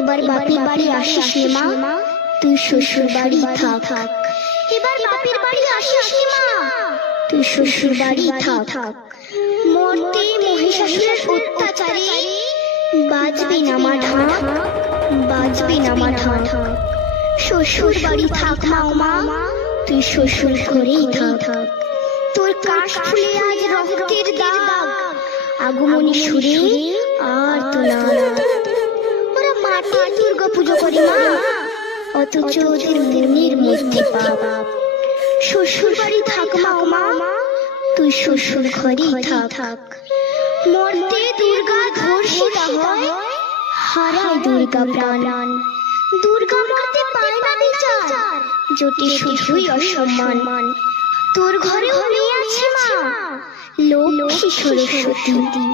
এবার বাপের বাড়ি আসিস নে মা, তুই শ্বশুর বাড়ি থাক। এবার বাপের বাড়ি আসিস নে মা, তুই শ্বশুর বাড়ি থাক। মরতে মহিষাসুরের অত্যাচারে বাজবে না মা ঢাক, বাজবে না মা ঢাক। শ্বশুর বাড়ি থাক মা, তুই শ্বশুর ঘরেই থাক। তোর কাশ ফুলে আজ রক্তের দাগ, আগমনী সুরে আর তো না। ওরা মাটির দুর্গা পুজো করে মা, অথচ ওদের মনের মধ্যে পাপ। শ্বশুর বাড়ি থাক মা, তুই শ্বশুর ঘরেই থাক। মরতে দুর্গা ধর্ষিতা হয়, হারায় দুর্গা প্রাণ। দুর্গা মাতে পায় না বিচার, জোটে শুধুই অসম্মান। তোর ঘরে হয়ে আছে মা লক্ষ্মী সরস্বতী।